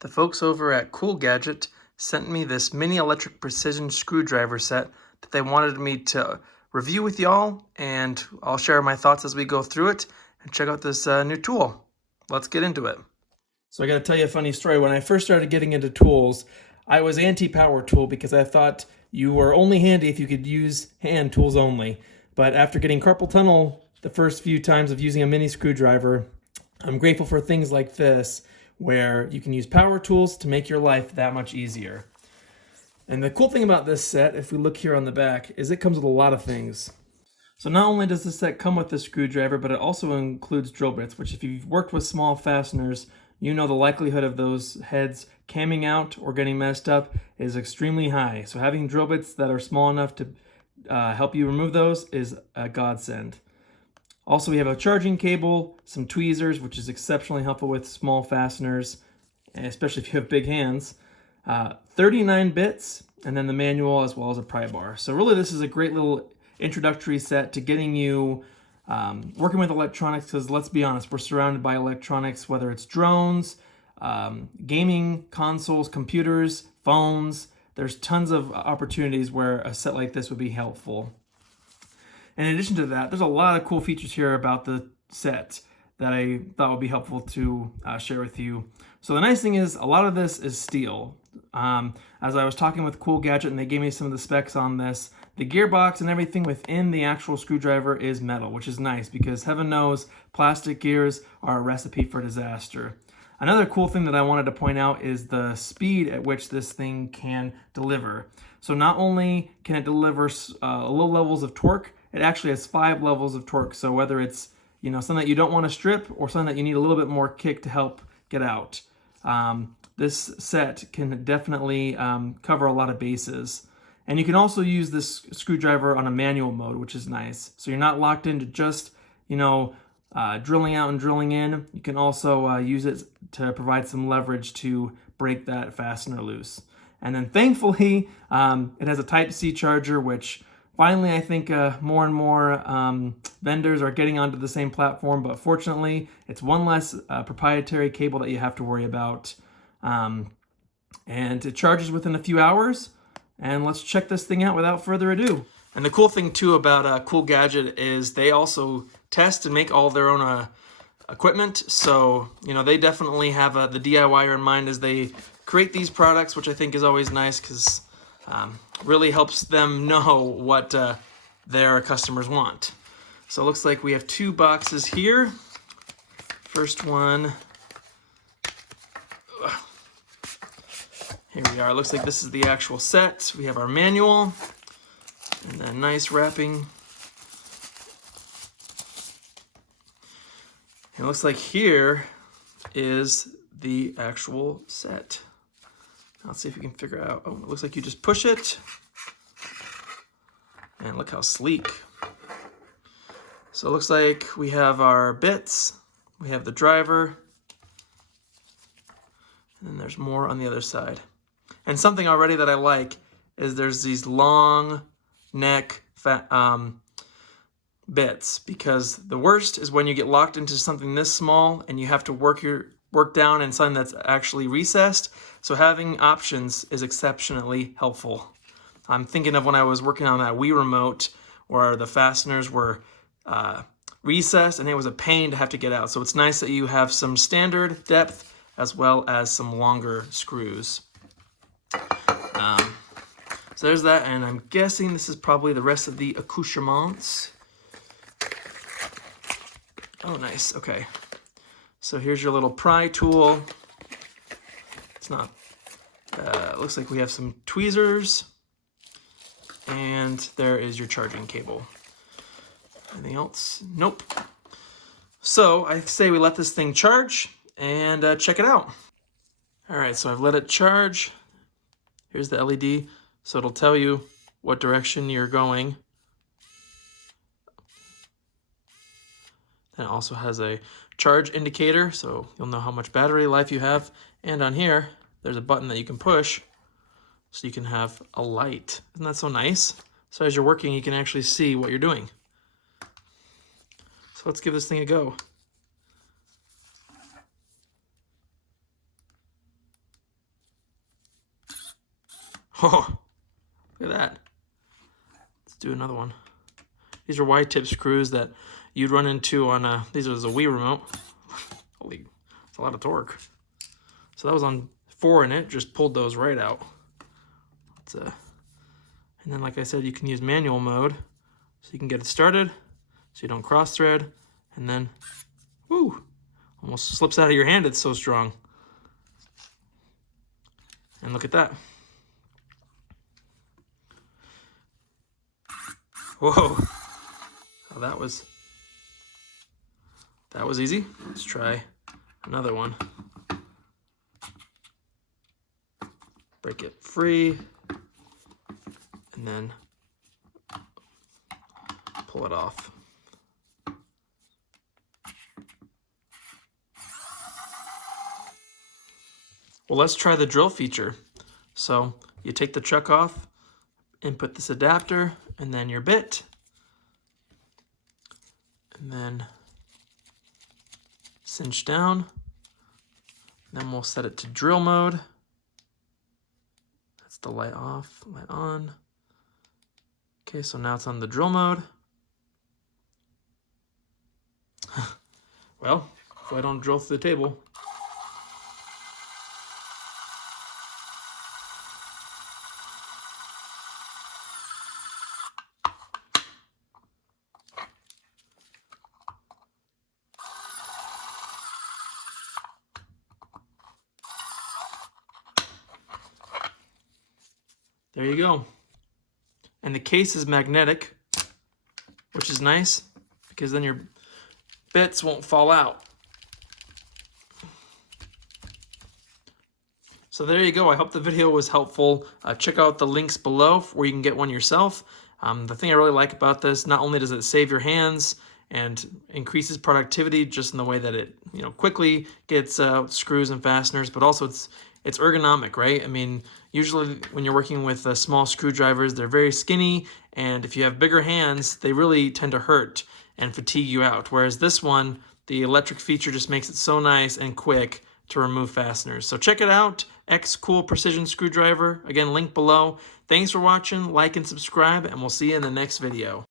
The folks over at Cool Gadget sent me this mini electric precision screwdriver set that they wanted me to review with y'all, and I'll share my thoughts as we go through it and check out this new tool. Let's get into it. So I got to tell you a funny story. When I first started getting into tools, I was anti-power tool because I thought you were only handy if you could use hand tools only. But after getting carpal tunnel the first few times of using a mini screwdriver, I'm grateful for things like this, where you can use power tools to make your life that much easier. And the cool thing about this set, if we look here on the back, is it comes with a lot of things. So not only does this set come with the screwdriver, but it also includes drill bits, which if you've worked with small fasteners, you know the likelihood of those heads camming out or getting messed up is extremely high. So having drill bits that are small enough to help you remove those is a godsend. Also, we have a charging cable, some tweezers, which is exceptionally helpful with small fasteners, especially if you have big hands, 39 bits, and then the manual as well as a pry bar. So really this is a great little introductory set to getting you working with electronics, because let's be honest, we're surrounded by electronics, whether it's drones, gaming consoles, computers, phones. There's tons of opportunities where a set like this would be helpful. In addition to that, there's a lot of cool features here about the set that I thought would be helpful to share with you. So the nice thing is a lot of this is steel. As I was talking with Cool Gadget and they gave me some of the specs on this, the gearbox and everything within the actual screwdriver is metal, which is nice because heaven knows plastic gears are a recipe for disaster. Another cool thing that I wanted to point out is the speed at which this thing can deliver. So not only can it deliver low levels of torque, it actually has 5 levels of torque. So whether it's something that you don't want to strip or something that you need a little bit more kick to help get out, this set can definitely cover a lot of bases. And you can also use this screwdriver on a manual mode, which is nice. So you're not locked into just drilling out and drilling in. You can also use it to provide some leverage to break that fastener loose. And then thankfully, it has a Type-C charger, which finally I think more and more vendors are getting onto the same platform, but fortunately it's one less proprietary cable that you have to worry about. And it charges within a few hours, and let's check this thing out without further ado. And the cool thing too about Cool Gadget is they also test and make all their own equipment. So, they definitely have the DIYer in mind as they create these products, which I think is always nice because really helps them know what their customers want. So it looks like we have 2 boxes here. First one, here we are. It looks like this is the actual set. We have our manual and then nice wrapping. And it looks like here is the actual set. Let's see if we can figure out. Oh, it looks like you just push it. And look how sleek. So it looks like we have our bits. We have the driver. And then there's more on the other side. And something already that I like is there's these long neck bits, because the worst is when you get locked into something this small and you have to work down in something that's actually recessed. So having options is exceptionally helpful. I'm thinking of when I was working on that Wii remote where the fasteners were recessed and it was a pain to have to get out. So it's nice that you have some standard depth as well as some longer screws. So there's that, and I'm guessing this is probably the rest of the accoutrements. Oh, nice. Okay. So here's your little pry tool. It's not, looks like we have some tweezers, and there is your charging cable. Anything else? Nope. So I say we let this thing charge and check it out. All right, so I've let it charge. Here's the LED, so it'll tell you what direction you're going. And it also has a charge indicator, so you'll know how much battery life you have. And on here, there's a button that you can push so you can have a light. Isn't that so nice? So as you're working, you can actually see what you're doing. So let's give this thing a go. Oh, look at that. Let's do another one. These are Y-tip screws that you'd run into on these are the Wii remote. Holy, it's a lot of torque. So that was on 4 in it, just pulled those right out. And then like I said, you can use manual mode, so you can get it started, so you don't cross thread, and then, woo, almost slips out of your hand, it's so strong. And look at that. Whoa, oh, that was easy. Let's try another one. Break it free, and then pull it off. Well, let's try the drill feature. So you take the chuck off, input this adapter, and then your bit, and then cinch down. Then we'll set it to drill mode. That's the light off, light on. Okay, so now it's on the drill mode. Well, if I don't drill through the table. There you go. And the case is magnetic, which is nice because then your bits won't fall out. So there you go. I hope the video was helpful. Check out the links below where you can get one yourself. The thing I really like about this, not only does it save your hands and increases productivity just in the way that it quickly gets screws and fasteners, but also it's ergonomic, right? I mean, usually when you're working with small screwdrivers, they're very skinny, and if you have bigger hands, they really tend to hurt and fatigue you out. Whereas this one, the electric feature just makes it so nice and quick to remove fasteners. So check it out, X-Cool Precision Screwdriver. Again, link below. Thanks for watching, like and subscribe, and we'll see you in the next video.